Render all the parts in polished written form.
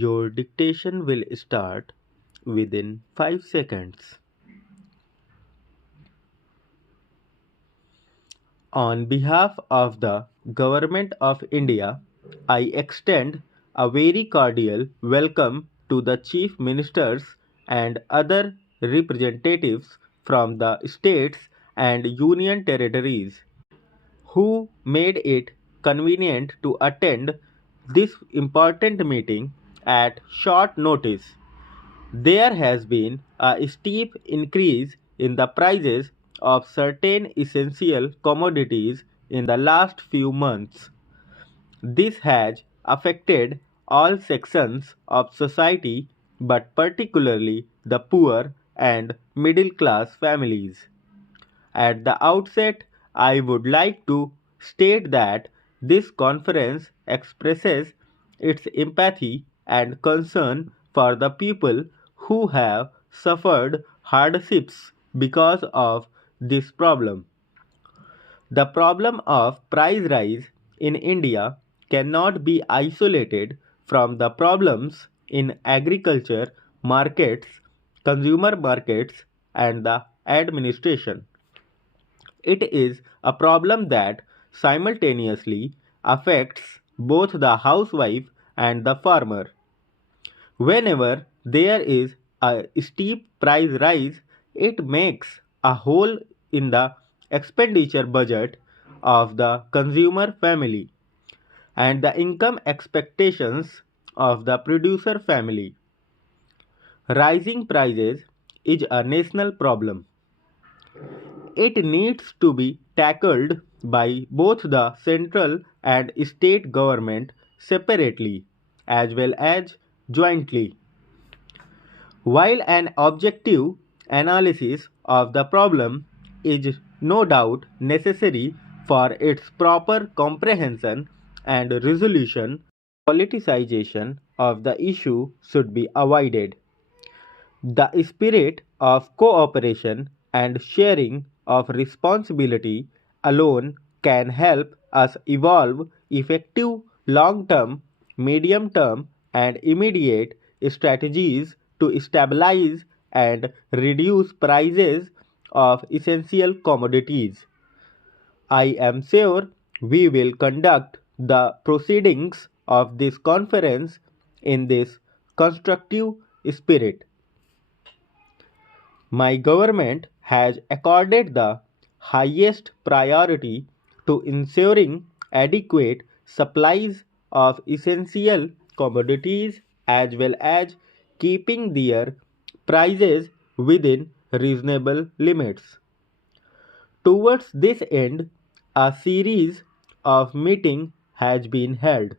Your dictation will start within 5 seconds. On behalf of the Government of India, I extend a very cordial welcome to the Chief Ministers and other representatives from the states and union territories who made it convenient to attend this important meeting at short notice. There has been a steep increase in the prices of certain essential commodities in the last few months. This has affected all sections of society, but particularly the poor and middle class families. At the outset, I would like to state that this conference expresses its empathy and concern for the people who have suffered hardships because of this problem. The problem of price rise in India cannot be isolated from the problems in agriculture markets, consumer markets, and the administration. It is a problem that simultaneously affects both the housewife and the farmer. Whenever there is a steep price rise, it makes a hole in the expenditure budget of the consumer family and the income expectations of the producer family. Rising prices is a national problem. It needs to be tackled by both the central and state government separately as well as jointly. While an objective analysis of the problem is no doubt necessary for its proper comprehension and resolution, politicization of the issue should be avoided. The spirit of cooperation and sharing of responsibility alone can help us evolve effective long term, medium term, and immediate strategies to stabilize and reduce prices of essential commodities. I am sure we will conduct the proceedings of this conference in this constructive spirit. My government has accorded the highest priority to ensuring adequate supplies of essential commodities as well as keeping their prices within reasonable limits. Towards this end, a series of meetings has been held.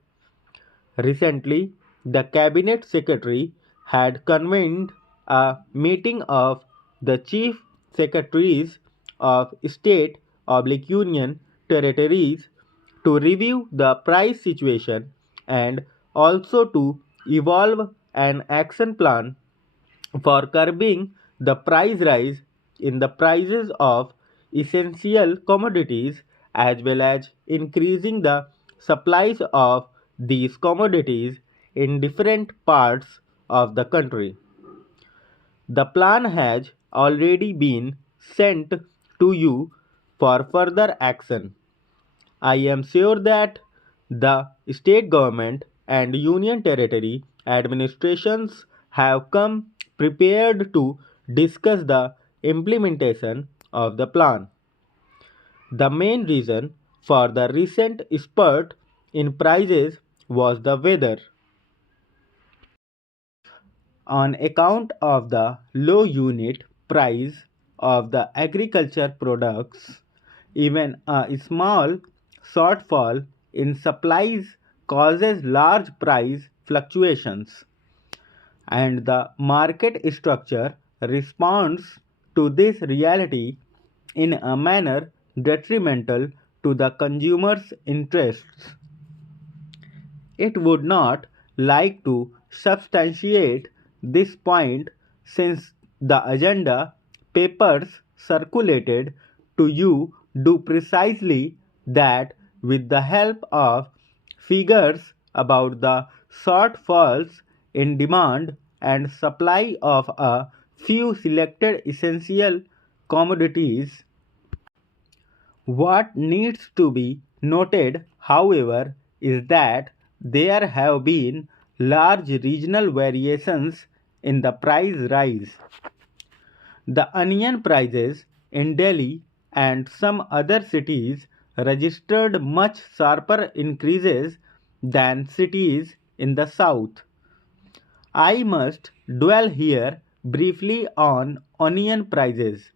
Recently, the Cabinet Secretary had convened a meeting of the Chief Secretaries of State Union Territories to review the price situation and also to evolve an action plan for curbing the price rise in the prices of essential commodities as well as increasing the supplies of these commodities in different parts of the country. The plan has already been sent to you for further action. I am sure that the state government and union territory administrations have come prepared to discuss the implementation of the plan. The main reason for the recent spurt in prices was the weather. On account of the low unit price of the agriculture products, even a small shortfall in supplies causes large price fluctuations, and the market structure responds to this reality in a manner detrimental to the consumer's interests. It would not like to substantiate this point since the agenda papers circulated to you do precisely that with the help of figures about the shortfalls in demand and supply of a few selected essential commodities. What needs to be noted, however, is that there have been large regional variations in the price rise. The onion prices in Delhi and some other cities registered much sharper increases than cities in the south. I must dwell here briefly on onion prices.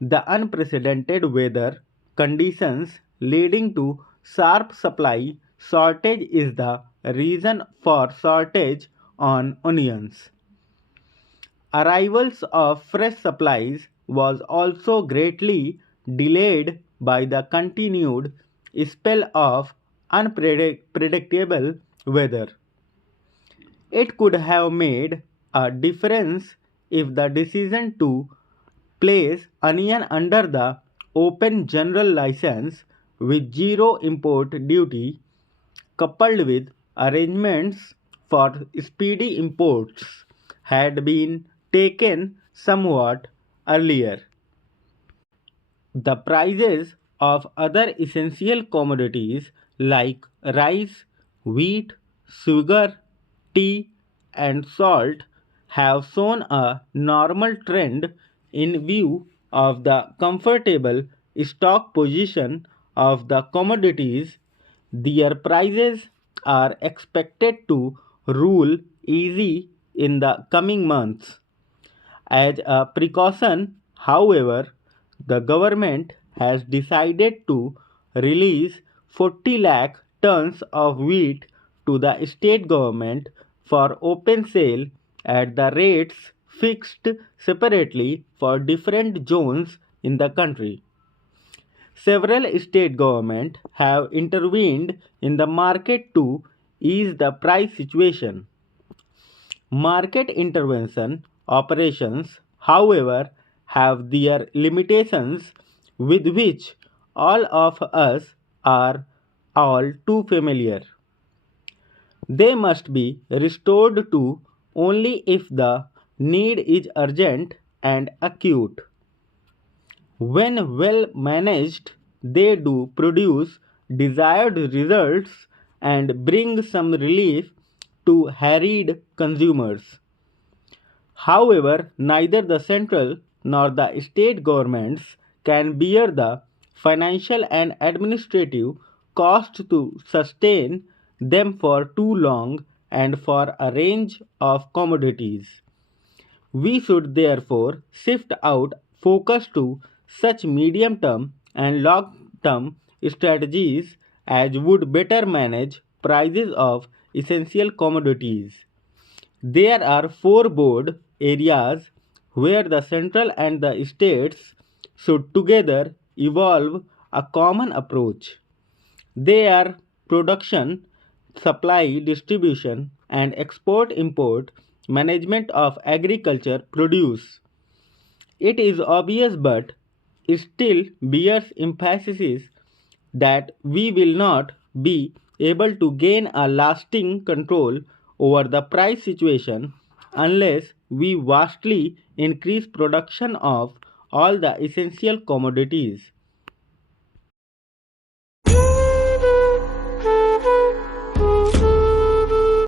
The unprecedented weather conditions leading to sharp supply shortage is the reason for shortage on onions. Arrivals of fresh supplies was also greatly delayed by the continued spell of unpredictable weather. It could have made a difference if the decision to place onion under the open general license with zero import duty, coupled with arrangements for speedy imports, had been taken somewhat earlier. The prices of other essential commodities like rice, wheat, sugar, tea, and salt have shown a normal trend in view of the comfortable stock position of the commodities. Their prices are expected to rule easy in the coming months. As a precaution, however, the government has decided to release 40 lakh tons of wheat to the state government for open sale at the rates fixed separately for different zones in the country. Several state governments have intervened in the market to ease the price situation. Market intervention operations, however, have their limitations with which all of us are all too familiar. They must be restored to only if the need is urgent and acute. When well managed, they do produce desired results and bring some relief to harried consumers. However, neither the central nor the state governments can bear the financial and administrative cost to sustain them for too long and for a range of commodities. We should therefore shift out focus to such medium term and long term strategies as would better manage prices of essential commodities. There are four broad areas where the central and the states should together evolve a common approach. They are production, supply, distribution, and export import management of agriculture produce. It is obvious but still bears emphasis that we will not be able to gain a lasting control over the price situation unless we vastly increase production of all the essential commodities.